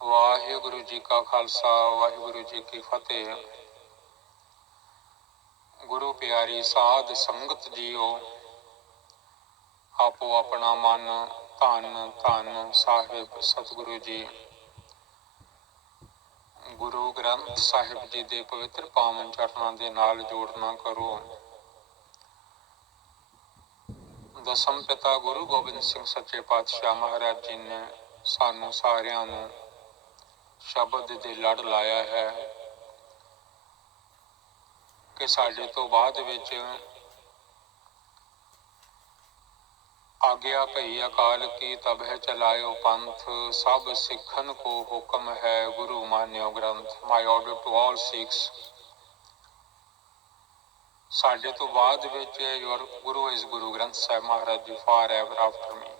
वाहिगुरु जी का खालसा वाहिगुरु जी की फतेह। गुरु प्यारी साध संगत जीओ, आपो अपना मन धन धन साहिब सतगुरु जी। गुरु ग्रंथ साहिब जी दे पवित्र पावन चरणां दे नाल जोड़ना करो। दसम पिता गुरु गोबिंद सिंह सच्चे पातशाह महाराज जी ने सानू सारियां नू शब्द दे लड़ लाया है कि साडे तो बाद विच आज्ञा भई अकाल की तब है चलायो पंथ, सब सिखन को हुक्म है Guru Manyo Granth. My order to all Sikhs. साडे तो बाद विच your Guru is Guru Granth Sahib Maharaj ji forever after me.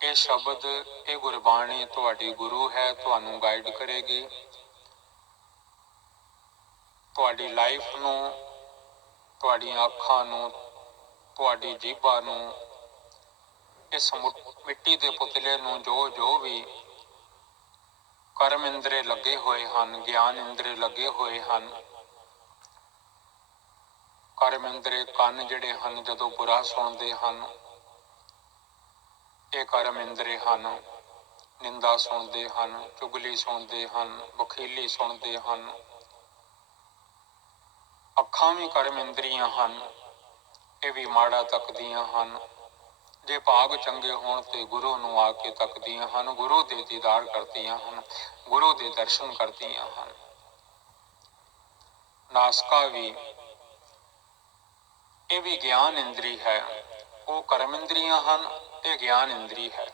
ये शब्द ये गुरबाणी तुहाडी गुरु है, तुहानू गाइड करेगी, तुहाडी लाइफ नू, तुहाडी अखां नू, तुहाडी जीभा नू, इस मिट्टी के पुतले नू जो जो भी कर्म इंद्रे लगे हुए हैं, ज्ञान इंद्रे लगे हुए हैं, कर्म इंद्रे कन जिहड़े हैं जदों बुरा सुनते हैं, ये कर्म इंद्रे हैं निंदा सुनते हैं, चुगली सुनते हैं, बखीली सुनते हैं। अखां भी कर्म इंद्रियां हैं, ये भी माड़ा तकदियां हैं। जे भाग चंगे होण ते गुरु नू आके तकदियां हैं, गुरु दे दीदार करदियां हैं, गुरु दे दर्शन करदियां हैं। नासका भी ये भी ज्ञान इंद्री है, वो कर्म इंद्रियां हैं, ये ज्ञान इंद्री है।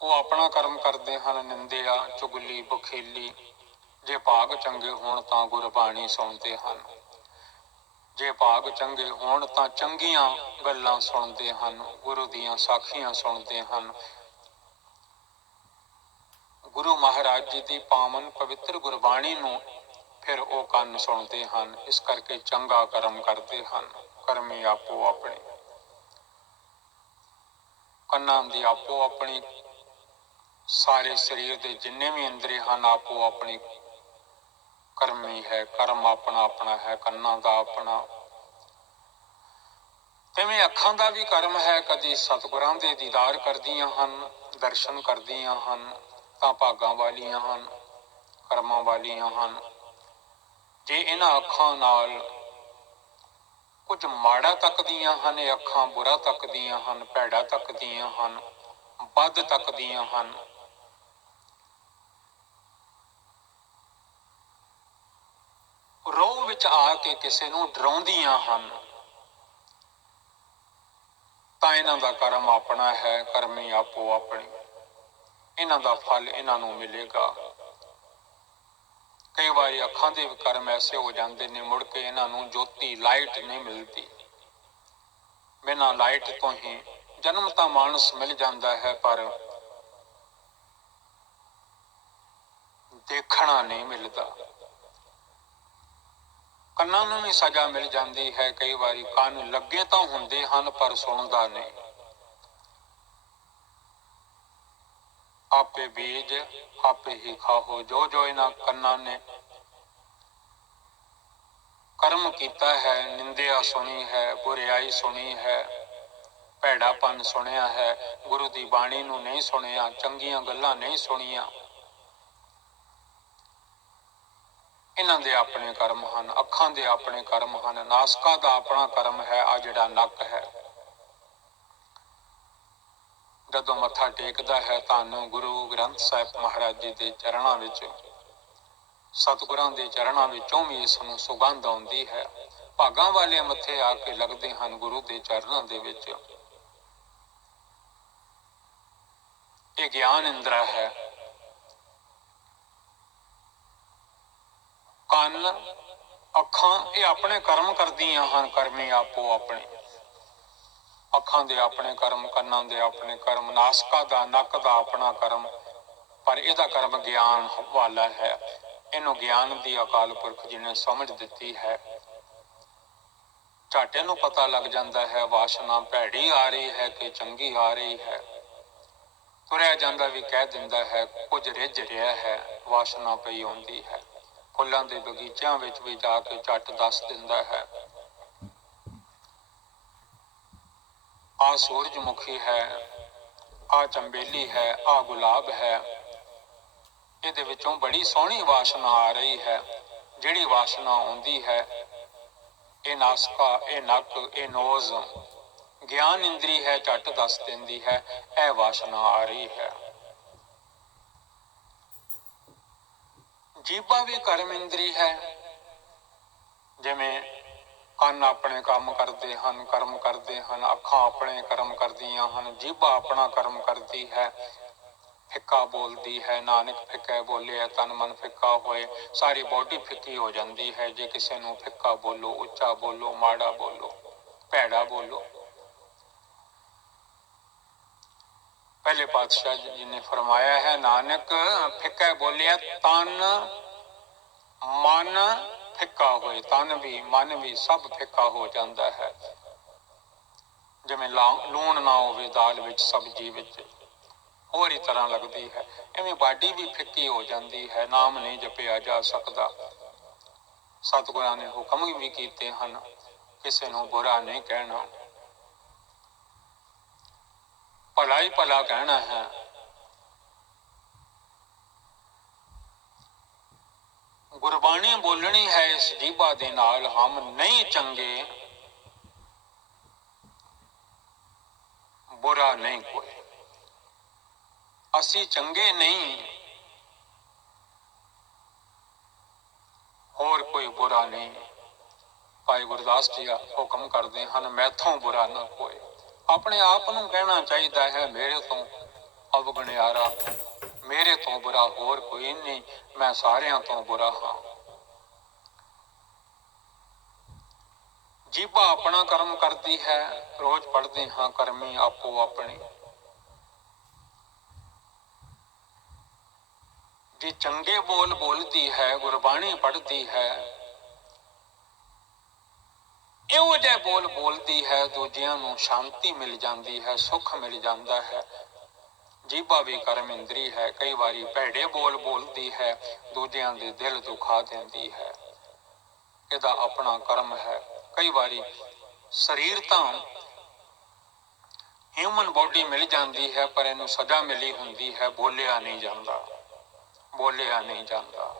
वो अपना कर्म करते हैं, निंदिया चुगली बखेली। जे भाग चंगे होण तां गुरबाणी सुनते हैं, जे भाग चंगे होण तां चंगियां गल्लां सुनते हैं, गुरु दियां साखियां सुनते हैं, गुरु महाराज जी की पावन पवित्र गुरबाणी नू फिर वो कन सुनते हैं। इस करके चंगा कर्म करते हैं। कर्मी आपो अपने, कन्नां दी आपो अपनी, सारे शरीर के जिन्ने भी इंद्रे हैं आपो अपनी कर्मी है। कर्म अपना अपना है, कन्नां दा अपना। तिवें अखां दा भी कर्म है, कदी सतगुरां दे दीदार करदियां हन, दर्शन करदियां हन तां भागां वालियां हन, कर्मां वालियां हन। जे इन्हां अखां नाल कुछ माड़ा तकदियां हन, ये अखां बुरा तकदियां हन, भैड़ा तकदियां हन, बद तकदियां हन, रोह विच आके किसी नूं डराउंदियां हन, तां इन्हां दा कर्म अपना है, कर्मी आपो अपनी। इन्हां दा फल इन्हां नूं मिलेगा। कई बार अखां दे कर्म ऐसे हो जाते ने, मुड़ के इन्हां नूं ज्योति लाइट नहीं मिलती। बिना लाइट तो ही जन्म तां मानस मिल जाता है, पर देखना नहीं मिलता। कन्नां नूं भी सजा मिल जाती है, कई बार कन लगे तो हुंदे हन पर सुनदा नहीं। आपे बीज आपे ही खाओ। जो जो इन्हां कन्नां ने कर्म किया है, निंदिया सुनी है, बुराई सुनी है, भैड़ापन सुनिया है, गुरु की बाणी नूं नहीं सुनिया, चंगियां गल्लां नहीं सुनिया, इन्हां दे अपने कर्म हैं। अखां दे अपने कर्म हैं, नासका दा अपना कर्म है। आ जिहड़ा नक है, जदों मत्था टेकदा है धन गुरु ग्रंथ साहिब महाराज जी के चरणों विच, सतगुरां दे चरणों विचों भी इस नूं सुगंध आउंदी है। भागां वाले मत्थे आके लगदे हन गुरु के चरणों दे विच। ये ज्ञान इंद्रा है। कन अखां ये अपने कर्म करदियां हन, कर्मी आपो अपने। अखां दे अपने कर्म, कन्नां दे अपने कर्म, नासका दा नक दा अपना कर्म, पर इहदा कर्म ज्ञान वाला है। इनू ज्ञान दी अकाल पुरख जी ने समझ दिती है। झाटे नूं पता लग जाता है वासना भैड़ी आ रही है कि चंगी आ रही है। ਤੁਰਿਆ ਜਾਂਦਾ ਵੀ ਕਹਿ ਦਿੰਦਾ ਹੈ, ਕੁਝ ਰਿੱਝ ਰਿਹਾ ਹੈ, ਵਾਸ਼ਨਾ ਪਈ ਆਉਂਦੀ ਹੈ। ਫੁੱਲਾਂ ਦੇ ਬਗੀਚਿਆਂ ਵਿੱਚ ਵੀ ਜਾ ਕੇ ਝੱਟ ਦੱਸ ਦਿੰਦਾ ਹੈ, ਆਹ ਸੂਰਜਮੁਖੀ ਹੈ, ਆਹ ਚੰਬੇਲੀ ਹੈ, ਆਹ ਗੁਲਾਬ ਹੈ, ਇਹਦੇ ਵਿੱਚੋਂ ਬੜੀ ਸੋਹਣੀ ਵਾਸ਼ਨਾ ਆ ਰਹੀ ਹੈ। ਜਿਹੜੀ ਵਾਸ਼ਨਾ ਆਉਂਦੀ ਹੈ, ਇਹ ਨਾਸਕਾ, ਇਹ ਨੱਕ, ਇਹ ਨੋਜ਼, ਗਿਆਨ ਇੰਦਰੀ ਹੈ, ਝੱਟ ਦੱਸ ਦਿੰਦੀ ਹੈ ਇਹ ਵਾਸ਼ਨਾ ਆ ਰਹੀ ਹੈ। ਜੀਭਾ ਵੀ ਕਰਮ ਇੰਦਰੀ ਹੈ। ਜਿਵੇਂ ਕੰਨ ਆਪਣੇ ਕੰਮ ਕਰਦੇ ਹਨ, ਕਰਮ ਕਰਦੇ ਹਨ, ਅੱਖਾਂ ਆਪਣੇ ਕਰਮ ਕਰਦੀਆਂ ਹਨ, ਜੀਭਾ ਆਪਣਾ ਕਰਮ ਕਰਦੀ ਹੈ, ਫਿੱਕਾ ਬੋਲਦੀ ਹੈ। ਨਾਨਕ ਫਿੱਕਾ ਬੋਲਿਆ ਤਨ ਮਨ ਫਿੱਕਾ ਹੋਏ। ਸਾਰੀ ਬੋਡੀ ਫਿੱਕੀ ਹੋ ਜਾਂਦੀ ਹੈ ਜੇ ਕਿਸੇ ਨੂੰ ਫਿੱਕਾ ਬੋਲੋ, ਉੱਚਾ ਬੋਲੋ, ਮਾੜਾ ਬੋਲੋ, ਭੈੜਾ ਬੋਲੋ। ਪਹਿਲੇ ਪਾਤਸ਼ਾਹ ਜੀ ਨੇ ਫਰਮਾਇਆ ਹੈ, ਨਾਨਕ ਫਿੱਕਾ ਬੋਲਿਆ ਤਨ ਮਨ ਫਿੱਕਾ ਹੋਏ। ਤਨ ਵੀ ਮਨ ਵੀ ਸਭ ਫਿੱਕਾ ਹੋ ਜਾਂਦਾ ਹੈ। ਜਿਵੇਂ ਲੂਣ ਨਾ ਹੋਵੇ ਦਾਲ ਵਿੱਚ, ਸਬਜ਼ੀ ਵਿੱਚ, ਹੋਰ ਹੀ ਤਰ੍ਹਾਂ ਲੱਗਦੀ ਹੈ, ਐਵੇਂ ਬਾਡੀ ਵੀ ਫਿੱਕੀ ਹੋ ਜਾਂਦੀ ਹੈ। ਨਾਮ ਨਹੀਂ ਜਪਿਆ ਜਾ ਸਕਦਾ। ਸਤਿਗੁਰਾਂ ਨੇ ਹੁਕਮ ਵੀ ਕੀਤੇ ਹਨ, ਕਿਸੇ ਨੂੰ ਬੁਰਾ ਨਹੀਂ ਕਹਿਣਾ, ਭਲਾ ਹੀ ਭਲਾ ਕਹਿਣਾ ਹੈ। ਗੁਰਬਾਣੀ ਬੋਲਣੀ ਹੈ ਇਸ ਜੀਭਾ ਦੇ ਨਾਲ, ਹਮ ਨਹੀਂ ਚੰਗੇ ਬੁਰਾ ਨਹੀਂ ਕੋਈ। ਅਸੀਂ ਚੰਗੇ ਨਹੀਂ, ਹੋਰ ਕੋਈ ਬੁਰਾ ਨਹੀਂ। ਭਾਈ ਗੁਰਦਾਸ ਜੀ ਹੁਕਮ ਕਰਦੇ ਹਨ, ਮੈਥੋਂ ਬੁਰਾ ਨਾ ਕੋਈ। ਆਪਣੇ ਆਪ ਨੂੰ ਕਹਿਣਾ ਚਾਹੀਦਾ ਹੈ, ਮੇਰੇ ਤੋਂ ਅਵਗੁਣਿਆਰਾ, ਮੇਰੇ ਤੋਂ ਬੁਰਾ ਹੋਰ ਕੋਈ ਨਹੀਂ, ਮੈਂ ਸਾਰਿਆਂ ਤੋਂ ਬੁਰਾ ਹਾਂ। ਜੀਭਾ ਆਪਣਾ ਕਰਮ ਕਰਦੀ ਹੈ। ਰੋਜ਼ ਪੜ੍ਹਦੇ ਹਾਂ, ਕਰਮੀ ਆਪੋ ਆਪਣੀ। ਜੇ ਚੰਗੇ ਬੋਲ ਬੋਲਦੀ ਹੈ, ਗੁਰਬਾਣੀ ਪੜ੍ਹਦੀ ਹੈ, ਇਹੋ ਜਿਹੇ ਬੋਲ ਬੋਲਦੀ ਹੈ, ਦੂਜਿਆਂ ਨੂੰ ਸ਼ਾਂਤੀ ਮਿਲ ਜਾਂਦੀ ਹੈ, ਸੁੱਖ ਮਿਲ ਜਾਂਦਾ ਹੈ। ਜੀਭਾ ਵੀ ਕਰਮ ਇੰਦਰੀ ਹੈ। ਕਈ ਵਾਰੀ ਭੈੜੇ ਬੋਲ ਬੋਲਦੀ ਹੈ, ਦੂਜਿਆਂ ਦੇ ਦਿਲ ਦੁਖਾ ਦਿੰਦੀ ਹੈ, ਇਹਦਾ ਆਪਣਾ ਕਰਮ ਹੈ। ਕਈ ਵਾਰੀ ਸਰੀਰ ਤਾਂ ਹਿਊਮਨ ਬੋਡੀ ਮਿਲ ਜਾਂਦੀ ਹੈ, ਪਰ ਇਹਨੂੰ ਸਜ਼ਾ ਮਿਲੀ ਹੁੰਦੀ ਹੈ, ਬੋਲਿਆ ਨਹੀਂ ਜਾਂਦਾ, ਬੋਲਿਆ ਨਹੀਂ ਜਾਂਦਾ।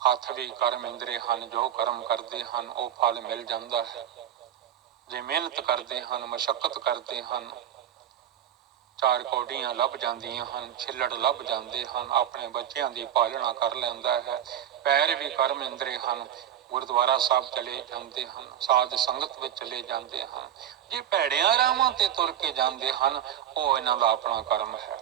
ਹੱਥ ਵੀ ਕਰਮ ਇੰਦਰੀ ਹਨ, ਜੋ ਕਰਮ ਕਰਦੇ ਹਨ ਉਹ ਫਲ ਮਿਲ ਜਾਂਦਾ ਹੈ। ਜੇ ਮਿਹਨਤ ਕਰਦੇ ਹਨ, ਮਸ਼ੱਕਤ ਕਰਦੇ ਹਨ, ਚਾਰ ਕੌਡੀਆਂ ਲੱਭ ਜਾਂਦੀਆਂ ਹਨ, ਛਿੱਲੜ ਲੱਭ ਜਾਂਦੇ ਹਨ, ਆਪਣੇ ਬੱਚਿਆਂ ਦੀ ਪਾਲਣਾ ਕਰ ਲੈਂਦਾ ਹੈ। ਪੈਰ ਵੀ ਕਰਮ ਇੰਦਰੀ ਹਨ, ਗੁਰਦੁਆਰਾ ਸਾਹਿਬ ਚਲੇ ਜਾਂਦੇ ਹਨ, ਸਾਧ ਸੰਗਤ ਵਿੱਚ ਚਲੇ ਜਾਂਦੇ ਹਨ। ਜੇ ਭੈੜਿਆਂ ਰਾਹਾਂ ਤੇ ਤੁਰ ਕੇ ਜਾਂਦੇ ਹਨ, ਉਹ ਇਹਨਾਂ ਦਾ ਆਪਣਾ ਕਰਮ ਹੈ।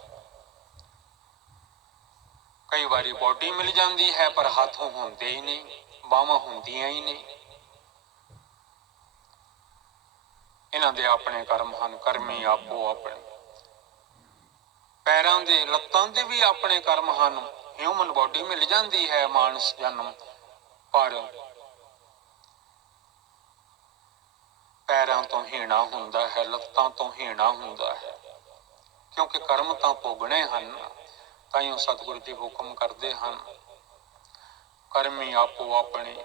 ਕਈ ਵਾਰੀ ਬੋਡੀ ਮਿਲ ਜਾਂਦੀ ਹੈ, ਪਰ ਹੱਥ ਹੁੰਦੇ ਹੀ ਨਹੀਂ, ਬਾਹਾਂ ਹੁੰਦੀਆਂ ਹੀ ਨਹੀਂ, ਇਹਨਾਂ ਦੇ ਆਪਣੇ ਕਰਮ ਹਨ। ਕਰਮੀ ਆਪੋ ਆਪਣੇ। ਪੈਰਾਂ ਦੇ, ਲੱਤਾਂ ਦੇ ਵੀ ਆਪਣੇ ਕਰਮ ਹਨ। ਹਿਊਮਨ ਬੋਡੀ ਮਿਲ ਜਾਂਦੀ ਹੈ, ਮਾਨਸ ਜਨਮ, ਪਰ ਪੈਰਾਂ ਤੋਂ ਹੀਣਾ ਹੁੰਦਾ ਹੈ, ਲੱਤਾਂ ਤੋਂ ਹੀਣਾ ਹੁੰਦਾ ਹੈ, ਕਿਉਂਕਿ ਕਰਮ ਤਾਂ ਭੋਗਣੇ ਹਨ। ਤਾਈਓ ਸਤਿਗੁਰੂ ਜੀ ਹੁਕਮ ਕਰਦੇ ਹਨ, ਕਰਮੀ ਆਪੋ ਆਪਣੇ।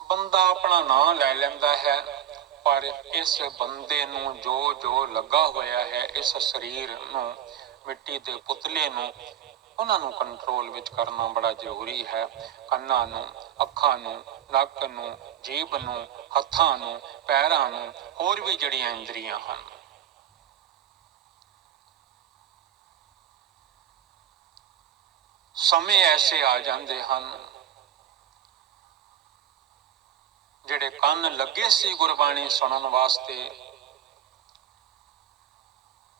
ਬੰਦਾ ਆਪਣਾ ਨਾਂ ਲੈ ਲੈਂਦਾ ਹੈ, ਪਰ ਇਸ ਬੰਦੇ ਨੂੰ ਜੋ ਜੋ ਲੱਗਾ ਹੋਇਆ ਹੈ, ਇਸ ਸਰੀਰ ਨੂੰ, ਮਿੱਟੀ ਦੇ ਪੁਤਲੇ ਨੂੰ, ਉਹਨਾਂ ਨੂੰ ਕੰਟਰੋਲ ਵਿੱਚ ਕਰਨਾ ਬੜਾ ਜ਼ਰੂਰੀ ਹੈ। ਕੰਨਾਂ ਨੂੰ, ਅੱਖਾਂ ਨੂੰ, ਨੱਕ ਨੂੰ, ਜੀਭ ਨੂੰ, ਹੱਥਾਂ ਨੂੰ, ਪੈਰਾਂ ਨੂੰ, ਹੋਰ ਵੀ ਜਿਹੜੀਆਂ ਇੰਦਰੀਆਂ ਹਨ। ਸਮੇਂ ਐਸੇ ਆ ਜਾਂਦੇ ਹਨ, ਜਿਹੜੇ ਕੰਨ ਲੱਗੇ ਸੀ ਗੁਰਬਾਣੀ ਸੁਣਨ ਵਾਸਤੇ,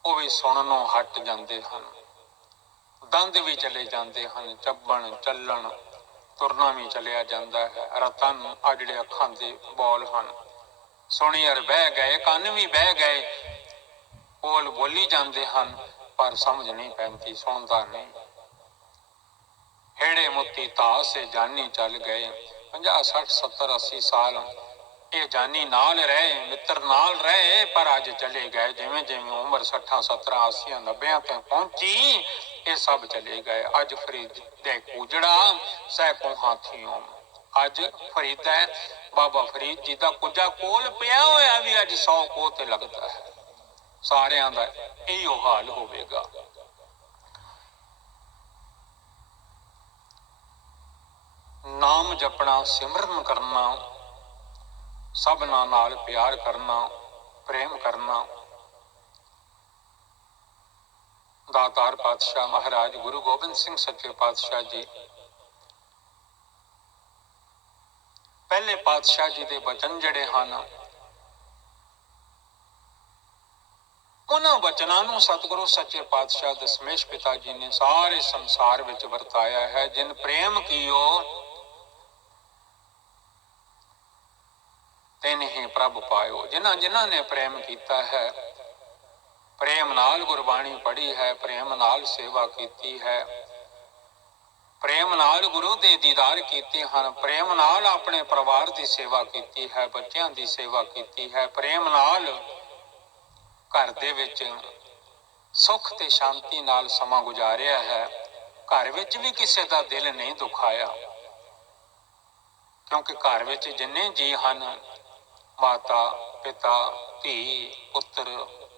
ਉਹ ਵੀ ਸੁਣਨੋਂ ਹਟ ਜਾਂਦੇ ਹਨ। ਦੰਦ ਵੀ ਚਲੇ ਜਾਂਦੇ ਹਨ, ਚੱਬਣ, ਚੱਲਣ, ਤੁਰਨਾ ਵੀ ਚਲਿਆ ਜਾਂਦਾ ਹੈ। ਰਤਨ, ਆ ਜਿਹੜੇ ਅੱਖਾਂ ਦੇ ਬੌਲ ਹਨ, ਸੁਣੀ ਅਰ ਬਹਿ ਗਏ, ਕੰਨ ਵੀ ਬਹਿ ਗਏ, ਬੋਲ ਬੋਲੀ ਜਾਂਦੇ ਹਨ, ਪਰ ਸਮਝ ਨਹੀਂ ਪੈਂਦੀ, ਸੁਣਦਾ ਨਹੀਂ। ਹੇੜੇ ਮੋਤੀ ਧਾਹ ਸੇ ਜਾਨੀ ਚੱਲ ਗਏ। 50, 60, 70, 80 ਸਾਲ ਇਹ ਜਾਨੀ ਨਾਲ ਰਹੇ, ਮਿੱਤਰ ਨਾਲ ਰਹੇ, ਪਰ ਅੱਜ ਚਲੇ ਗਏ। ਜਿਵੇਂ ਜਿਵੇਂ ਉਮਰ 60 70 80 90 ਤੇ ਪਹੁੰਚੀ, ਇਹ ਸਭ ਚਲੇ ਗਏ। ਅੱਜ ਫਰੀਦ ਦੇ ਕੁਜੜਾ ਸਹਿ ਕੋ ਹਾਥੀਓਂ। ਅੱਜ ਫਰੀਦਾ ਬਾਬਾ ਫਰੀਦ ਜੀ ਦਾ ਕੁੱਜਾ ਕੋਲ ਪਿਆ ਹੋਇਆ ਵੀ ਅੱਜ 100 ਕੋਹ ਤੇ ਲੱਗਦਾ ਹੈ। ਸਾਰਿਆਂ ਦਾ ਇਹੋ ਹਾਲ ਹੋਵੇਗਾ। ਨਾਮ ਜਪਣਾ, ਸਿਮਰਨ ਕਰਨਾ, ਸਭਨਾਂ ਨਾਲ ਪਿਆਰ ਕਰਨਾ, ਪ੍ਰੇਮ ਕਰਨਾ। ਦਾਤਾਰ ਪਾਤਸ਼ਾਹ ਮਹਾਰਾਜ ਗੁਰੂ ਗੋਬਿੰਦ ਸਿੰਘ ਸੱਚੇ ਪਾਤਸ਼ਾਹ ਜੀ, ਪਹਿਲੇ ਪਾਤਸ਼ਾਹ ਜੀ ਦੇ ਬਚਨ ਜਿਹੜੇ ਹਨ, ਉਹਨਾਂ ਬਚਨਾਂ ਨੂੰ ਸਤਿਗੁਰੂ ਸੱਚੇ ਪਾਤਸ਼ਾਹ ਦਸਮੇਸ਼ ਪਿਤਾ ਜੀ ਨੇ ਸਾਰੇ ਸੰਸਾਰ ਵਿੱਚ ਵਰਤਾਇਆ ਹੈ। ਜਿਨ ਪ੍ਰੇਮ ਕੀਓ ਤਿਨ ਹੀ ਪ੍ਰਭ ਪਾਇਓ। ਜਿਨ੍ਹਾਂ ਜਿਨ੍ਹਾਂ ਨੇ ਪ੍ਰੇਮ ਕੀਤਾ ਹੈ, ਪ੍ਰੇਮ ਨਾਲ ਗੁਰਬਾਣੀ ਪੜ੍ਹੀ ਹੈ, ਪ੍ਰੇਮ ਨਾਲ ਸੇਵਾ ਕੀਤੀ ਹੈ, ਪ੍ਰੇਮ ਨਾਲ ਗੁਰੂ ਦੇ ਦੀਦਾਰ ਕੀਤੇ ਹਨ, ਪ੍ਰੇਮ ਨਾਲ ਆਪਣੇ ਪਰਿਵਾਰ ਦੀ ਸੇਵਾ ਕੀਤੀ ਹੈ, ਬੱਚਿਆਂ ਦੀ ਸੇਵਾ ਕੀਤੀ ਹੈ, ਪ੍ਰੇਮ ਨਾਲ ਘਰ ਦੇ ਵਿੱਚ ਸੁੱਖ ਤੇ ਸ਼ਾਂਤੀ ਨਾਲ ਸਮਾਂ ਗੁਜ਼ਾਰਿਆ ਹੈ, ਘਰ ਵਿੱਚ ਵੀ ਕਿਸੇ ਦਾ ਦਿਲ ਨਹੀਂ ਦੁਖਾਇਆ। ਕਿਉਂਕਿ ਘਰ ਵਿੱਚ ਜਿੰਨੇ ਜੀ ਹਨ, ਮਾਤਾ ਪਿਤਾ ਧੀ ਪੁੱਤਰ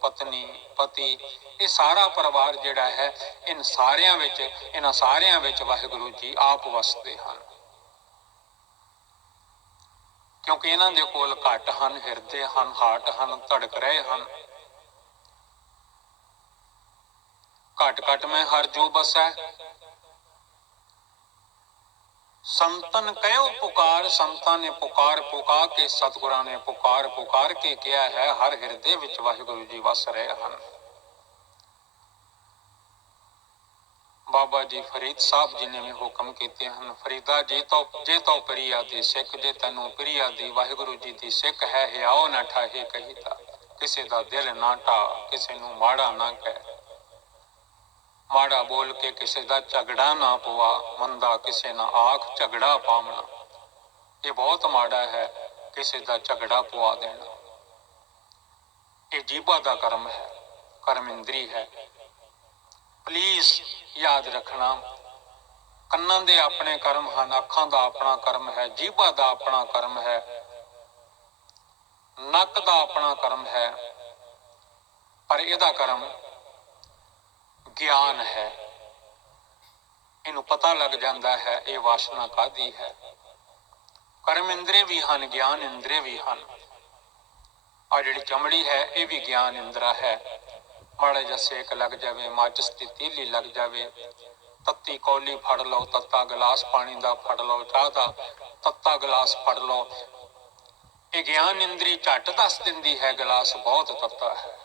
ਪਤਨੀ ਪਤੀ, ਇਹ ਸਾਰਾ ਪਰਿਵਾਰ ਜਿਹੜਾ ਹੈ, ਇਹਨਾਂ ਸਾਰਿਆਂ ਵਿੱਚ ਵਾਹਿਗੁਰੂ ਜੀ ਆਪ ਵਸਦੇ ਹਨ। ਕਿਉਂਕਿ ਇਹਨਾਂ ਦੇ ਕੋਲ ਘਟ ਹਨ, ਹਿਰਦੇ ਹਨ, ਹਾਟ ਹਨ, ਧੜਕ ਰਹੇ ਹਨ। ਘਟ ਘਟ ਮੈਂ ਹਰ ਜੋ ਬਸੈ, ਸੰਤਨ ਕਹਿਓ ਪੁਕਾਰ। ਸੰਤਾਂ ਨੇ ਪੁਕਾਰ ਪੁਕਾਰ ਕੇ, ਸਤਿਗੁਰਾਂ ਨੇ ਪੁਕਾਰ ਪੁਕਾਰ ਕੇ ਕਿਹਾ ਹੈ, ਹਰ ਹਿਰਦੇ ਵਿੱਚ ਵਾਹਿਗੁਰੂ ਜੀ ਵਸ ਰਹੇ ਹਨ। ਬਾਬਾ ਜੀ ਫਰੀਦ ਸਾਹਿਬ ਜੀ ਨੇ ਵੀ ਹੁਕਮ ਕੀਤੇ ਹਨ, ਫਰੀਦਾ ਜੇ ਤੋ ਪ੍ਰਿਆ ਦੀ ਸਿੱਖ, ਜੇ ਤੈਨੂੰ ਪ੍ਰਿਆ ਦੀ ਵਾਹਿਗੁਰੂ ਜੀ ਦੀ ਸਿੱਖ ਹੈ, ਹਿਆਓ ਨਾ ਠਾਹੇ ਕਹੀਤਾ। ਕਿਸੇ ਦਾ ਦਿਲ ਨਾ ਢਾ, ਕਿਸੇ ਨੂੰ ਮਾੜਾ ਨਾ ਕਹਿ, ਮਾੜਾ ਬੋਲ ਕੇ ਕਿਸੇ ਦਾ ਝਗੜਾ ਨਾ ਪਵਾ। ਮੰਦਾ ਕਿਸੇ ਨਾ ਆਖ, ਝਗੜਾ ਪਾਵਣਾ ਇਹ ਬਹੁਤ ਮਾੜਾ ਹੈ, ਕਿਸੇ ਦਾ ਝਗੜਾ ਪਵਾ ਦੇਣਾ। ਇਹ ਜੀਭਾ ਦਾ ਕਰਮ ਹੈ, ਕਰਮ ਇੰਦਰੀ ਹੈ। ਪਲੀਜ਼ ਯਾਦ ਰੱਖਣਾ, ਕੰਨਾਂ ਦੇ ਆਪਣੇ ਕਰਮ ਹਨ, ਅੱਖਾਂ ਦਾ ਆਪਣਾ ਕਰਮ ਹੈ, ਜੀਭਾ ਦਾ ਆਪਣਾ ਕਰਮ ਹੈ, ਨੱਕ ਦਾ ਆਪਣਾ ਕਰਮ ਹੈ, ਪਰ ਇਹਦਾ ਕਰਮ ਗਿਆਨ ਹੈ। ਇਹਨੂੰ ਪਤਾ ਲੱਗ ਜਾਂਦਾ ਹੈ ਇਹ ਵਾਸ਼ਨਾ ਕਾਹਦੀ ਹੈ। ਕਰਮ ਇੰਦਰੀ ਵੀ ਹਨ, ਗਿਆਨ ਇੰਦਰੀ ਵੀ ਹਨ। ਆ ਜਿਹੜੀ ਚਮੜੀ ਹੈ, ਇਹ ਵੀ ਗਿਆਨ ਇੰਦਰਾ ਹੈ। ਮਾੜਾ ਜਿਹਾ ਸੇਕ ਲੱਗ ਜਾਵੇ, ਮਾਚਿਸ ਦੀ ਤੀਲੀ ਲੱਗ ਜਾਵੇ, ਤੱਤੀ ਕੌਲੀ ਫੜ ਲਓ, ਤੱਤਾ ਗਲਾਸ ਪਾਣੀ ਦਾ ਫੜ ਲਓ, ਚਾਹ ਦਾ ਤੱਤਾ ਗਲਾਸ ਫੜ ਲਓ, ਇਹ ਗਿਆਨ ਇੰਦਰੀ ਝੱਟ ਦੱਸ ਦਿੰਦੀ ਹੈ ਗਲਾਸ ਬਹੁਤ ਤੱਤਾ ਹੈ।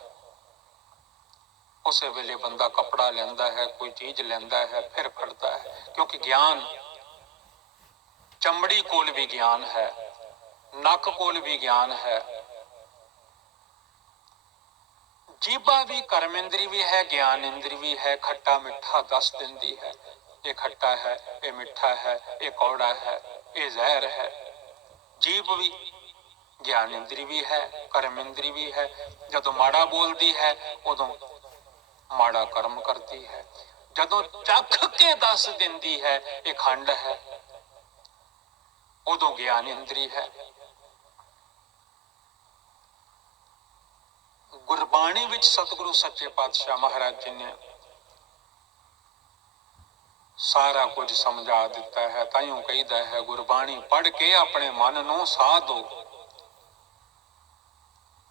ਉਸੇ ਵੇਲੇ ਬੰਦਾ ਕੱਪੜਾ ਲੈਂਦਾ ਹੈ, ਕੋਈ ਚੀਜ਼ ਲੈਂਦਾ ਹੈ, ਫਿਰ ਫੜਦਾ ਹੈ। ਕਿਉਂਕਿ ਗਿਆਨ, ਚਮੜੀ ਕੋਲ ਵੀ ਗਿਆਨ ਹੈ, ਨੱਕ ਕੋਲ ਵੀ ਗਿਆਨ ਹੈ, ਜੀਭਾ ਵੀ ਕਰਮ ਇੰਦਰੀ ਵੀ ਹੈ, ਗਿਆਨ ਇੰਦਰੀ ਵੀ ਹੈ। ਖੱਟਾ ਮਿੱਠਾ ਦੱਸ ਦਿੰਦੀ ਹੈ, ਇਹ ਖੱਟਾ ਹੈ, ਇਹ ਮਿੱਠਾ ਹੈ, ਇਹ ਕੌੜਾ ਹੈ, ਇਹ ਜ਼ਹਿਰ ਹੈ। ਜੀਭ ਵੀ ਗਿਆਨ ਇੰਦਰੀ ਵੀ ਹੈ, ਕਰਮ ਇੰਦਰੀ ਵੀ ਹੈ। ਜਦੋਂ ਮਾੜਾ ਬੋਲਦੀ ਹੈ, ਉਦੋਂ ਮਾੜਾ ਕਰਮ ਕਰਦੀ ਹੈ। ਜਦੋਂ ਚੱਖ ਕੇ ਦੱਸ ਦਿੰਦੀ ਹੈ ਇਹ ਖੰਡ ਹੈ, ਉਦੋਂ ਗਿਆਨ ਇੰਦਰੀ ਹੈ। ਗੁਰਬਾਣੀ ਵਿੱਚ ਸਤਿਗੁਰੂ ਸੱਚੇ ਪਾਤਸ਼ਾਹ ਮਹਾਰਾਜ ਜੀ ਨੇ ਸਾਰਾ ਕੁਝ ਸਮਝਾ ਦਿੱਤਾ ਹੈ। ਤਾਈਓ ਕਹੀਦਾ ਹੈ, ਗੁਰਬਾਣੀ ਪੜ੍ਹ ਕੇ ਆਪਣੇ ਮਨ ਨੂੰ ਸਾਹ ਦਿਓ।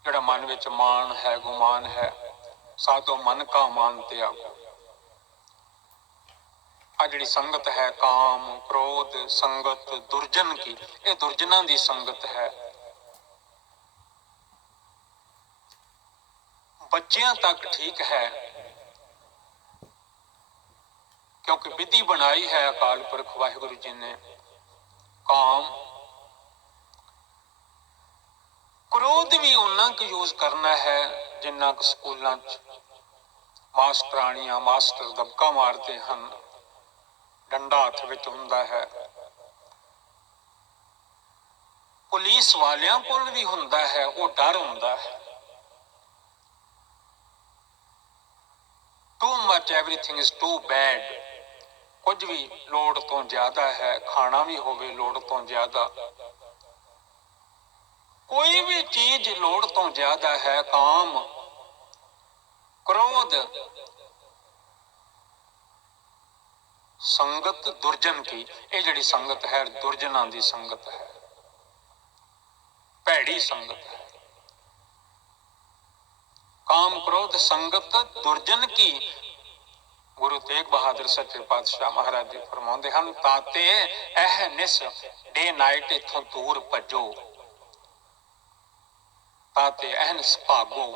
ਜਿਹੜਾ ਮਨ ਵਿੱਚ ਮਾਣ ਹੈ, ਗੁਮਾਨ ਹੈ, ਸਾਧੋ ਮਨ ਕਾ ਮਾਨ ਤਿਆਗੋ। ਆ ਜਿਹੜੀ ਸੰਗਤ ਹੈ, ਕਾਮ ਕ੍ਰੋਧ ਸੰਗਤ ਦੁਰਜਨ ਕੀ, ਇਹ ਦੁਰਜਨਾਂ ਦੀ ਸੰਗਤ ਹੈ। ਬੱਚਿਆਂ ਤੱਕ ਠੀਕ ਹੈ, ਕਿਉਂਕਿ ਵਿਧੀ ਬਣਾਈ ਹੈ ਅਕਾਲ ਪੁਰਖ ਵਾਹਿਗੁਰੂ ਜੀ ਨੇ। ਕਾਮ ਕ੍ਰੋਧ ਵੀ ਉਨਾ ਕੁ ਯੂਜ਼ ਕਰਨਾ ਹੈ ਜਿੰਨਾ ਕੁ ਸਕੂਲਾਂ 'ਚ ਮਾਸਟਰਾਣੀਆਂ ਮਾਸਟਰ ਦਬਕਾ ਮਾਰਦੇ ਹਨ, ਡੰਡਾ ਹੱਥ ਵਿੱਚ ਹੁੰਦਾ ਹੈ। ਪੁਲਿਸ ਵਾਲਿਆਂ ਕੋਲ ਵੀ ਹੁੰਦਾ ਹੈ, ਉਹ ਡਰ ਹੁੰਦਾ ਹੈ। Too much everything is too bad. ਕੁਝ ਵੀ ਲੋੜ ਤੋਂ ਜ਼ਿਆਦਾ ਹੈ, ਖਾਣਾ ਵੀ ਹੋਵੇ ਲੋੜ ਤੋਂ ਜ਼ਿਆਦਾ, ਕੋਈ ਵੀ ਚੀਜ਼ ਲੋੜ ਤੋਂ ਜ਼ਿਆਦਾ ਹੈ, ਕਾਮ, ਕ੍ਰੋਧ, ਸੰਗਤ ਦੁਰਜਨ ਕੀ। ਇਹ ਜਿਹੜੀ ਸੰਗਤ ਹੈ ਦੁਰਜਨਾਂ ਦੀ ਸੰਗਤ ਹੈ, ਭੈੜੀ ਸੰਗਤ ਹੈ। ਕਾਮ ਕ੍ਰੋਧ ਸੰਗਤ ਦੁਰਜਨ ਕੀ। ਗੁਰੂ ਤੇਗ ਬਹਾਦਰ ਸੱਚੇ ਪਾਤਸ਼ਾਹ ਮਹਾਰਾਜ ਜੀ ਫਰਮਾਉਂਦੇ ਹਨ, ਤਾਤੇ ਇਹ ਨਿਸ ਡੇ ਨਾਈਟ ਇਥੋਂ ਦੂਰ ਭੱਜੋ। ਤਾਤੇ ਅਹਨਸ ਭਾਗੋ,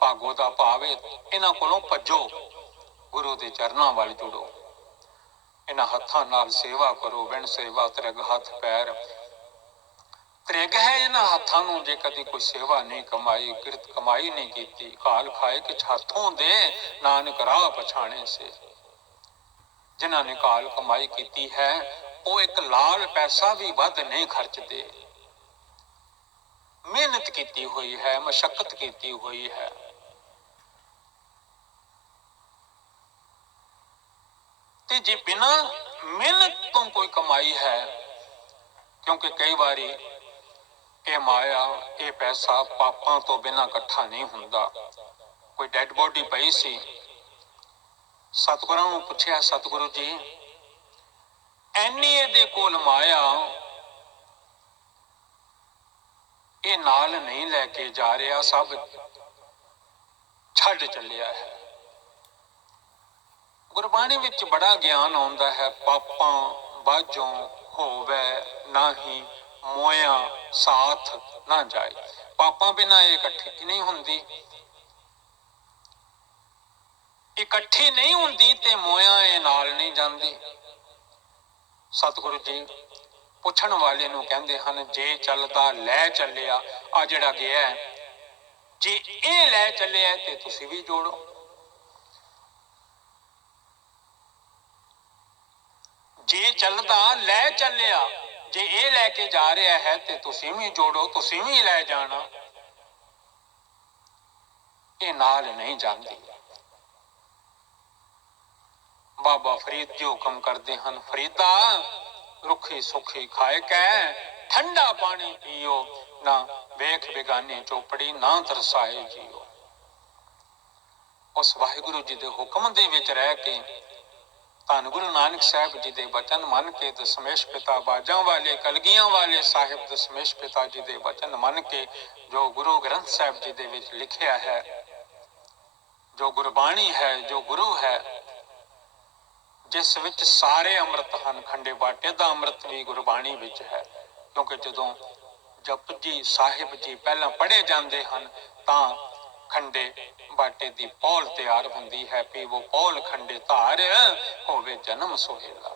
ਭਾਗੋ ਦਾ ਭਾਵ ਹੈ ਇਹਨਾਂ ਕੋਲੋਂ ਭੱਜੋ, ਗੁਰੂ ਦੇ ਚਰਨਾਂ ਵੱਲ ਜੁੜੋ, ਇਹਨਾਂ ਹੱਥਾਂ ਨਾਲ ਸੇਵਾ ਕਰੋ। ਵਿਣ ਸੇਵਾ ਤ੍ਰਿਗ ਹੱਥ ਪੈਰ। ਤ੍ਰਿਗ ਹੈ ਇਹਨਾਂ ਹੱਥਾਂ ਨੂੰ, ਜੇ ਕਦੀ ਕੋਈ ਸੇਵਾ ਨਹੀਂ ਕਮਾਈ, ਕਿਰਤ ਕਮਾਈ ਨਹੀਂ ਕੀਤੀ, ਘਾਲ ਖਾਏ ਕਿਛ ਹੱਥੋਂ ਦੇ, ਨਾਨਕ ਰਾਹ ਪਛਾਣੇ ਸੇ। ਜਿਨ੍ਹਾਂ ਨੇ ਘਾਲ ਕਮਾਈ ਕੀਤੀ ਹੈ ਉਹ ਇੱਕ ਲਾਲ ਪੈਸਾ ਵੀ ਵੱਧ ਨਹੀਂ ਖਰਚਦੇ। ਮਿਹਨਤ ਕੀਤੀ ਹੋਈ ਹੈ, ਮਸ਼ੱਕਤ ਕੀਤੀ ਹੋਈ ਹੈ। ਤੇ ਜੇ ਬਿਨਾਂ ਮਿਹਨਤ ਤੋਂ ਕੋਈ ਕਮਾਈ ਹੈ, ਕਿਉਂਕਿ ਕਈ ਵਾਰੀ ਇਹ ਮਾਇਆ, ਇਹ ਪੈਸਾ ਪਾਪਾਂ ਤੋਂ ਬਿਨਾਂ ਇਕੱਠਾ ਨਹੀਂ ਹੁੰਦਾ। ਕੋਈ ਡੈਡ ਬੋਡੀ ਪਈ ਸੀ, ਸਤਿਗੁਰਾਂ ਨੂੰ ਪੁੱਛਿਆ, ਸਤਿਗੁਰੂ ਜੀ ਐਨੀ ਇਹਦੇ ਕੋਲ ਮਾਇਆ, ਇਹ ਨਾਲ ਨਹੀਂ ਲੈ ਕੇ ਜਾ ਰਿਹਾ, ਸਭ ਛੱਡ ਚੱਲਿਆ ਹੈ। ਗੁਰਬਾਣੀ ਵਿੱਚ ਬੜਾ ਗਿਆਨ ਆਉਂਦਾ ਹੈ, ਪਾਪਾਂ ਬਾਝੋਂ ਹੋਵੇ ਨਾਹੀ ਮੋਇਆ ਸਾਥ ਨਾ ਜਾਏ। ਪਾਪਾਂ ਬਿਨਾਂ ਇਹ ਇਕੱਠੀ ਨਹੀਂ ਹੁੰਦੀ, ਇਕੱਠੀ ਨਹੀਂ ਹੁੰਦੀ ਤੇ ਮੋਇਆ ਇਹ ਨਾਲ ਨਹੀਂ ਜਾਂਦੀ। ਸਤਿਗੁਰੂ ਜੀ ਪੁੱਛਣ ਵਾਲੇ ਨੂੰ ਕਹਿੰਦੇ ਹਨ, ਜੇ ਚੱਲਦਾ ਲੈ ਚੱਲਿਆ, ਆ ਜਿਹੜਾ ਗਿਆ, ਜੇ ਇਹ ਲੈ ਚੱਲਿਆ ਤੇ ਤੁਸੀਂ ਵੀ ਜੋੜੋ। ਜੇ ਚੱਲਦਾ ਲੈ ਚੱਲਿਆ, ਜੇ ਇਹ ਲੈ ਕੇ ਜਾ ਰਿਹਾ ਹੈ ਤੇ ਤੁਸੀਂ ਵੀ ਜੋੜੋ, ਤੁਸੀਂ ਵੀ ਲੈ ਜਾਣਾ। ਇਹ ਨਾਲ ਨਹੀਂ ਜਾਂਦੀ। ਬਾਬਾ ਫਰੀਦ ਜੀ ਹੁਕਮ ਕਰਦੇ ਹਨ, ਫਰੀਦਾ ਰੁੱਖੀ ਸੁੱਖੀ ਖਾਏ ਕੈ, ਠੰਡਾ ਪਾਣੀ ਪੀਓ, ਨਾ ਵੇਖ ਬੇਗਾਨੀ ਚੋਪੜੀ, ਨਾ ਤਰਸਾਏ ਜੀਓ। ਉਸ ਵਾਹਿਗੁਰੂ ਜੀ ਦੇ ਹੁਕਮ ਦੇ ਵਿੱਚ ਰਹਿ ਕੇ, ਧੰਨ ਗੁਰੂ ਨਾਨਕ ਸਾਹਿਬ ਜੀ ਦੇ ਬਚਨ ਮੰਨ ਕੇ, ਦਸ਼ਮੇਸ਼ ਪਿਤਾ ਬਾਜਾਂ ਵਾਲੇ ਕਲਗੀਆਂ ਵਾਲੇ ਸਾਹਿਬ ਦਸ਼ਮੇਸ਼ ਪਿਤਾ ਜੀ ਦੇ ਬਚਨ ਮੰਨ ਕੇ, ਜੋ ਗੁਰੂ ਗ੍ਰੰਥ ਸਾਹਿਬ ਜੀ ਦੇ ਵਿੱਚ ਲਿਖਿਆ ਹੈ, ਜੋ ਗੁਰਬਾਣੀ ਹੈ, ਜੋ ਗੁਰੂ ਹੈ, ਜਿਸ ਵਿੱਚ ਸਾਰੇ ਅੰਮ੍ਰਿਤ ਹਨ। ਖੰਡੇ ਬਾਟੇ ਦਾ ਅੰਮ੍ਰਿਤ ਵੀ ਗੁਰਬਾਣੀ ਵਿੱਚ ਹੈ, ਕਿਉਂਕਿ ਜਦੋਂ ਜਪਜੀ ਸਾਹਿਬ ਜੀ ਪਹਿਲਾਂ ਪੜ੍ਹੇ ਜਾਂਦੇ ਹਨ ਤਾਂ ਖੰਡੇ ਬਾਟੇ ਦੀ ਪੌਲ ਤਿਆਰ ਹੁੰਦੀ ਹੈ, ਪੀਵੋ ਪੌਲ ਖੰਡੇ ਧਾਰ, ਹੋਵੇ ਜਨਮ ਸੁਹੇਲਾ।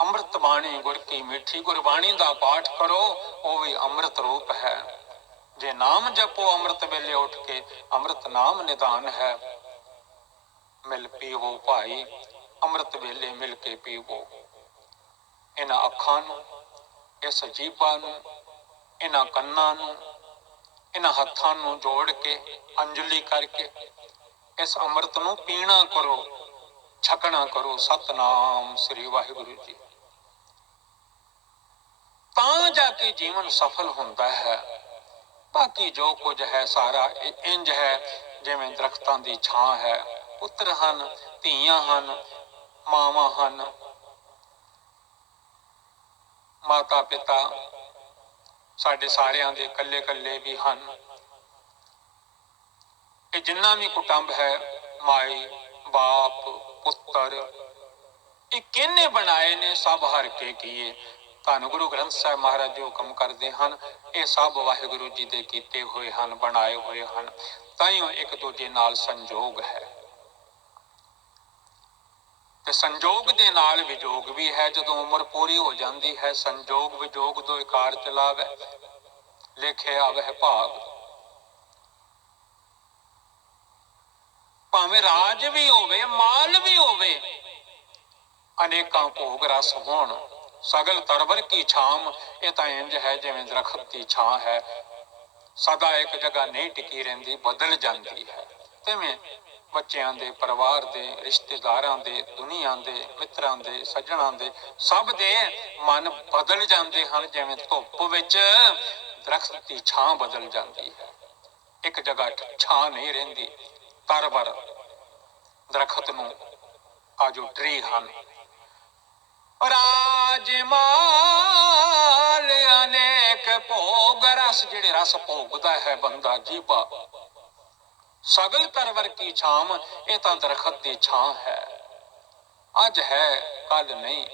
ਅੰਮ੍ਰਿਤ ਬਾਣੀ ਗੁਰ ਕੀ ਮਿੱਠੀ, ਗੁਰਬਾਣੀ ਦਾ ਪਾਠ ਕਰੋ, ਉਹ ਵੀ ਅੰਮ੍ਰਿਤ ਰੂਪ ਹੈ। ਜੇ ਨਾਮ ਜਪੋ ਅੰਮ੍ਰਿਤ ਵੇਲੇ ਉੱਠ ਕੇ, ਅੰਮ੍ਰਿਤ ਨਾਮ ਨਿਦਾਨ ਹੈ। ਮਿਲ ਪੀਵੋ ਭਾਈ, ਅੰਮ੍ਰਿਤ ਵੇਲੇ ਮਿਲ ਕੇ ਪੀਵੋ। ਇਹਨਾਂ ਅੱਖਾਂ ਨੂੰ, ਇਸ ਜੀਭਾਂ ਨੂੰ, ਇਹਨਾਂ ਕੰਨਾਂ ਨੂੰ, ਇਹਨਾਂ ਹੱਥਾਂ ਨੂੰ ਜੋੜ ਕੇ, ਅੰਜਲੀ ਕਰਕੇ ਇਸ ਅੰਮ੍ਰਿਤ ਨੂੰ ਪੀਣਾ ਕਰੋ, ਛਕਣਾ ਕਰੋ। ਸਤਨਾਮ ਸ੍ਰੀ ਵਾਹਿਗੁਰੂ ਜੀ। ਤਾਂ ਜਾ ਕੇ ਜੀਵਨ ਸਫਲ ਹੁੰਦਾ ਹੈ। ਬਾਕੀ ਜੋ ਕੁਝ ਹੈ ਸਾਰਾ ਇੰਜ ਹੈ ਜਿਵੇਂ ਦਰਖਤਾਂ ਦੀ ਛਾਂ ਹੈ, ਪੁੱਤਰ ਹਨ, ਧੀਆਂ ਹਨ, ਮਾਵਾਂ ਹਨ, ਮਾਤਾ ਪਿਤਾ ਸਾਡੇ ਸਾਰਿਆਂ ਦੇ ਇਕੱਲੇ ਇਕੱਲੇ ਵੀ ਹਨ। ਇਹ ਜਿੰਨਾ ਵੀ ਕੁਟੁੰਬ ਹੈ, ਮਾਈ ਬਾਪ ਪੁੱਤਰ, ਇਹ ਕਿਹਨੇ ਬਣਾਏ ਨੇ? ਸਭ ਹਰ ਕੇ ਕੀਏ। ਧੰਨ ਗੁਰੂ ਗ੍ਰੰਥ ਸਾਹਿਬ ਮਹਾਰਾਜ ਜੀ ਹੁਕਮ ਕਰਦੇ ਹਨ, ਇਹ ਸਭ ਵਾਹਿਗੁਰੂ ਜੀ ਦੇ ਕੀਤੇ ਹੋਏ ਹਨ, ਬਣਾਏ ਹੋਏ ਹਨ। ਤਾਈਓ ਇੱਕ ਦੂਜੇ ਨਾਲ ਸੰਜੋਗ ਹੈ, ਤੇ ਸੰਜੋਗ ਦੇ ਨਾਲ ਵਿਜੋਗ ਵੀ ਹੈ। ਜਦੋਂ ਉਮਰ ਪੂਰੀ ਹੋ ਜਾਂਦੀ ਹੈ, ਸੰਜੋਗ ਵਿਜੋਗ ਦੋਇ ਕਾਰ ਚਲਾਵੇ, ਲੇਖੇ ਆਵਹਿ ਭਾਗ। ਭਾਵੇਂ ਰਾਜ ਵੀ ਹੋਵੇ, ਮਾਲ ਵੀ ਹੋਵੇ, ਅਨੇਕਾਂ ਭੋਗ ਰਸ ਹੋਣ, सगल तरवर की छाम, ये तो इंज है जिवें दरखत की छां है, सदा एक जगह नहीं टिकी रहिंदी, बदल जाती है। तिवें बच्चों के, परिवार के, रिश्तेदारों के, दुनिया के, मित्रां के, सज्जणों के, सब दे मन बदल जाते हैं जिवें धुप विच दरखत की छां बदल जाती है। एक जगह छां नहीं रहिंदी। तरवर दरखत नूं आजो ट्री हन। राजमाल अनेक भोग रस, जिहड़े रस भोगदा है बंदा जीवा। सगल तरवर की छाम, ये तो दरखत की छां है। अज है कल नहीं,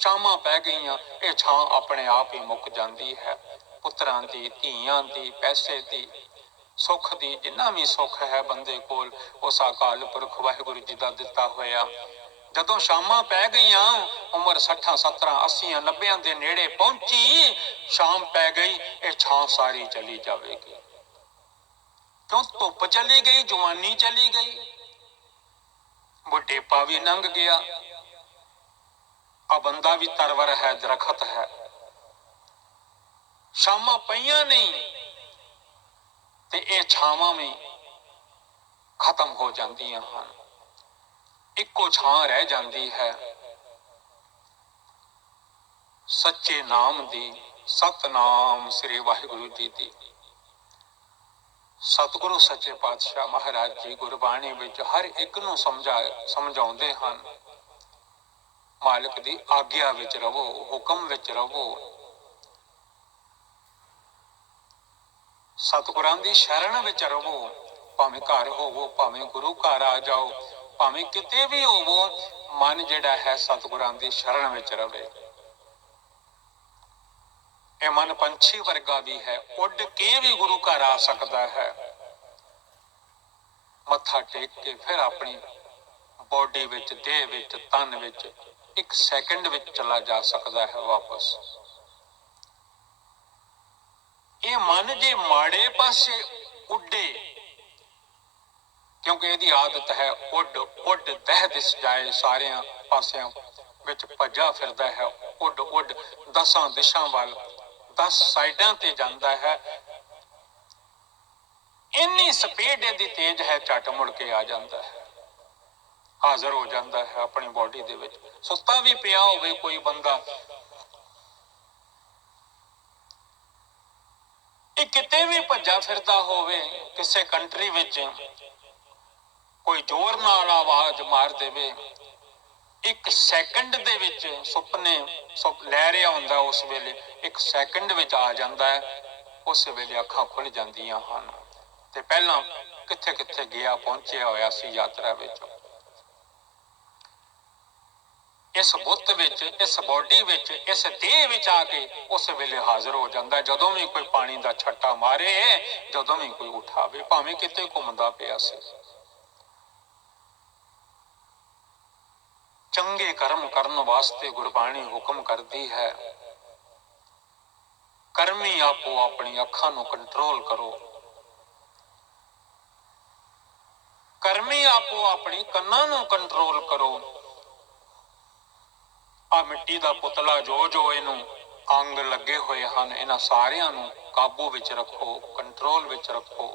छावां पै गईयां, ये छां अपने आप ही मुक जाती है। पुत्रां दी, धीआं दी, पैसे दी, सुख दी, जिन्ना भी सुख है बंदे कोल, उस अकाल पुरख वाहिगुरू जी दा दिता होया। जदों शामां पै गईयां, उम्र 60 70 80 90 के नेड़े पहुंची, शाम पै गई, ये छां सारी चली जाएगी। क्यों? धुप चली गई, जवानी चली गई, बुढ़ेपा भी लंघ गया। आ बंदा भी तरवर है, दरखत है। शामां पईयां नहीं ते ये छावां भी खत्म हो जांदियां हन। इक्को छां रह जाती है, सच्चे नाम दी, सतनाम श्री वाहिगुरू जी दी। सतगुरु सच्चे पातशाह महाराज जी गुरबाणी विच हर एक नूं समझाउंदे हन। मालिक दी आग्या विच रवो, हुक्म विच रवो, सतगुरां दी शरण विच रवो। भावें घर होवो, भावें गुरु घर आ जाओ, भावें किते भी होवो, मन जिहड़ा है सतगुरां दी शरण विच रवे। यह मन पंछी वर्गा भी है, उड़ के भी गुरु घर आ सकता है। मत्था टेक के फिर अपनी बॉडी विच, देह विच, तन विच एक सैकंड विच चला जा सकता है वापस। ये मन जे माड़े पासे उड़े, क्योंकि यदी आदत है उड उड दह दिस जाए, सारे पासियां विच भजा फिरदा है, उड उड 10 दिशां वाल, 10 साइडां ते जांदा है। इन्नी स्पीड यदी तेज है, झट मुड़ के आ जाता है, हाजिर हो जाता है अपनी बॉडी दे विच। सुता भी पिया होवे कोई बंदा, किते भी भजा फिरदा होवे, किसे कंट्री विच कोई जोर नाल आवाज मार देवे, एक सैकंड दे विच सुपने लै रहा हुंदा, उस वेले एक सैकंड विच आ जांदा है। उस वेले अखां खुल जांदियां हन ते पहलां किथे किथे गया पहुंचिया होया सी यात्रा विच। इस बुत विच, इस बॉडी विच, इस देह विच आके उस वेले हाजिर हो जाता। जदों भी कोई पानी का छट्टा मारे, जदों भी कोई उठावे, भावें किते घुमदा पिया सी। चंगे कर्म करने वास्ते गुरबाणी हुक्म करती है, कर्मी आपो अपनी अखां नूं कंट्रोल करो, कर्मी आपो अपनी कन्नां नूं कंट्रोल करो। आ मिट्टी दा पुतला जो जो इनू अंग लगे हुए हैं, इन्हां सारियां नूं काबू विच रखो, कंट्रोल विच रखो।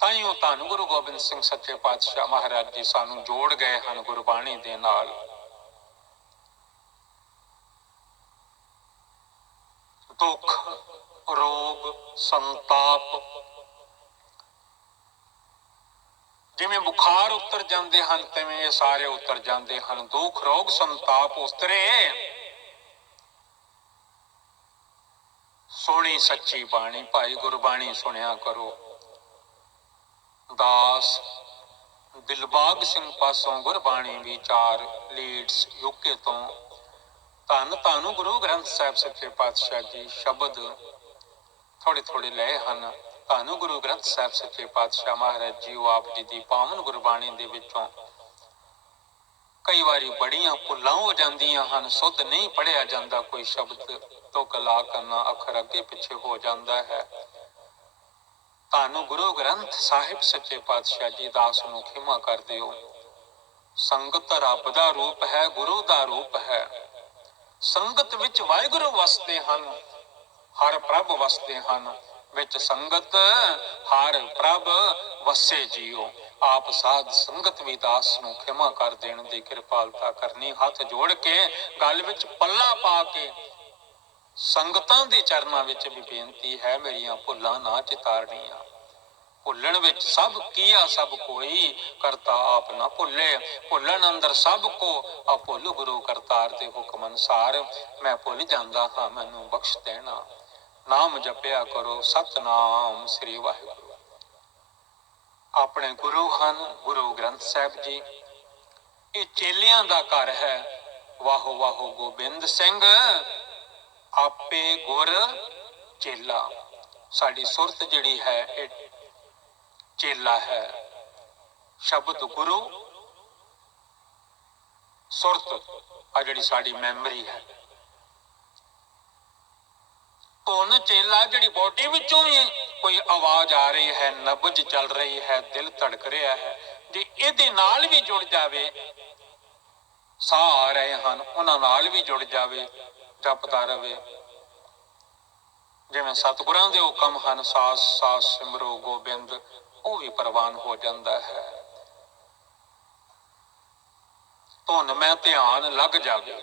ताइयों धन गुरु गोबिंद सिंह सच्चे पातशाह महाराज जी सानू जोड़ गए हैं गुरबाणी दे नाल। दुख, रोग, संताप, जिवें बुखार उतर जाते हैं तिवें ये सारे उतर जाते हैं। दुख रोग संताप उतरे, सोनी सच्ची बाणी, भाई गुरबाणी सुनिया करो। दास दिलबाग सिंह पासों गुरबाणी विचार लीड्स यूके तो धन धन गुरु ग्रंथ साहिब सच्चे पातशाह जी शब्द थोड़े थोड़े लए हैं। धन गुरु ग्रंथ साहिब सच्चे पातशाह महाराज जी आप जी की पावन गुरबाणी दे विचों कई बारी बड़ियां भुलां हो जांदियां हन, सुध नहीं पढ़िया जाता, कोई शब्द तो गला करना अखर अगे पिछे हो जाता है। धन गुरु ग्रंथ साहिब सच्चे पातशाह जी दास नूं खिमा कर दिओ। ਸੰਗਤ ਰੱਬ ਦਾ ਰੂਪ ਹੈ, ਗੁਰੂ ਦਾ ਰੂਪ ਹੈ। ਸੰਗਤ ਵਿੱਚ ਵਾਹਿਗੁਰੂ ਵਸਦੇ ਹਨ, ਹਰ ਪ੍ਰਭ ਵਸਦੇ ਹਨ। ਵਿੱਚ ਸੰਗਤ ਹਰ ਪ੍ਰਭ ਵਸੇ ਜੀਓ। ਆਪ ਸਾਧ ਸੰਗਤ ਵੀ ਦਾਸ ਨੂੰ ਖਿਮਾ ਕਰ ਦੇਣ ਦੀ ਕਿਰਪਾਲਤਾ ਕਰਨੀ। ਹੱਥ ਜੋੜ ਕੇ ਗਲ ਵਿੱਚ ਪੱਲਾ ਪਾ ਕੇ ਸੰਗਤਾਂ ਦੇ ਚਰਨਾਂ ਵਿੱਚ ਵੀ ਬੇਨਤੀ ਹੈ, ਮੇਰੀਆਂ ਭੁੱਲਾਂ ਨਾ ਚਿਤਾਰਨੀਆਂ। ਭੁੱਲਣ ਵਿੱਚ ਸਭ ਕੀਆ ਸਭ ਕੋਈ, ਕਰਤਾ ਆਪ ਨਾ ਭੁੱਲੇ। ਭੁੱਲਣ ਅੰਦਰ ਸਭ ਕੋ, ਭੁੱਲ ਗੁਰੂ ਕਰਤਾਰ ਦੇ ਹੁਕਮ ਅਨੁਸਾਰ। ਮੈਂ ਭੁੱਲ ਜਾਂਦਾ ਹਾਂ, ਮੈਨੂੰ ਬਖਸ਼ ਦੇਣਾ। ਨਾਮ ਜਪਿਆ ਕਰੋ, ਸਤਨਾਮ ਸ੍ਰੀ ਵਾਹਿਗੁਰੂ। ਆਪਣੇ ਗੁਰੂ ਹਨ ਗੁਰੂ ਗ੍ਰੰਥ ਸਾਹਿਬ ਜੀ। ਇਹ ਚੇਲਿਆਂ ਦਾ ਘਰ ਹੈ। ਵਾਹੋ ਵਾਹੋ ਗੋਬਿੰਦ ਸਿੰਘ, ਆਪੇ ਗੁਰ ਚੇਲਾ। ਸਾਡੀ ਸੁਰਤ ਜਿਹੜੀ ਹੈ ਇਹ ਚੇਲਾ ਹੈ। ਸ਼ਬਦ ਗੁਰੂ, ਸੁਰਤ ਆ ਜਿਹੜੀ ਸਾਡੀ ਮੈਮਰੀ ਹੈ। ਧੁਨ ਚੇਲਾ, ਜਿਹੜੀ ਬੋਡੀ ਵਿੱਚੋਂ ਵੀ ਕੋਈ ਆਵਾਜ਼ ਆ ਰਹੀ ਹੈ, ਨਬਜ ਚੱਲ ਰਹੀ ਹੈ, ਦਿਲ ਧੜਕ ਰਿਹਾ ਹੈ, ਜੇ ਇਹਦੇ ਨਾਲ ਵੀ ਜੁੜ ਜਾਵੇ, ਸਾਹ ਆ ਰਹੇ ਹਨ ਉਹਨਾਂ ਨਾਲ ਵੀ ਜੁੜ ਜਾਵੇ, ਜਪਦਾ ਰਵੇ। ਜਿਵੇਂ ਸਤਿਗੁਰਾਂ ਦੇ ਹੁਕਮ ਹਨ, ਸਾਸ ਸਾਸ ਸਿਮਰੋ ਗੋਬਿੰਦ, ਉਹ ਵੀ ਪ੍ਰਵਾਨ ਹੋ ਜਾਂਦਾ ਹੈ। ਧੁਨ ਮੈਂ ਧਿਆਨ ਲੱਗ ਜਾਵੇ,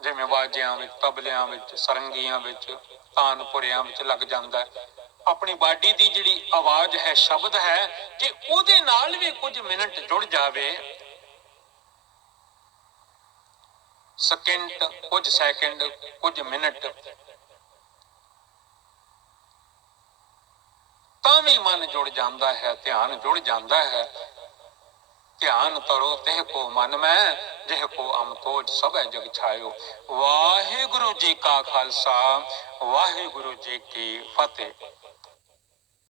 ਜਿਵੇਂ ਵਾਜਿਆਂ ਵਿੱਚ, ਤਬਲਿਆਂ ਵਿੱਚ, ਸਰੰਗੀਆਂ ਵਿੱਚ, ਤਾਨਪੁਰਿਆਂ ਵਿੱਚ ਲੱਗ ਜਾਂਦਾ ਹੈ। ਆਪਣੀ ਬਾਡੀ ਦੀ ਜਿਹੜੀ ਆਵਾਜ਼ ਹੈ, ਸ਼ਬਦ ਹੈ, ਜੇ ਉਹਦੇ ਨਾਲ ਵੀ ਕੁਝ ਮਿੰਟ ਜੁੜ ਜਾਵੇ, ਸਕਿੰਟ, ਕੁਝ ਸੈਕਿੰਡ, ਕੁਝ ਮਿੰਟ, ਤਾਂ ਵੀ ਮਨ ਜੁੜ ਜਾਂਦਾ ਹੈ, ਧਿਆਨ ਜੁੜ ਜਾਂਦਾ ਹੈ। ਧਿਆਨ ਤਰੋ ਤਿਹ ਕੋ ਮਨ ਮੈਂ, ਜਿਹ ਕੋ ਅਮਤੋਜ ਸਭੈ ਜਗ ਛਾਇਓ। ਵਾਹਿਗੁਰੂ ਜੀ ਕਾ ਖਾਲਸਾ, ਵਾਹਿਗੁਰੂ ਜੀ ਕੀ ਫਤਿਹ।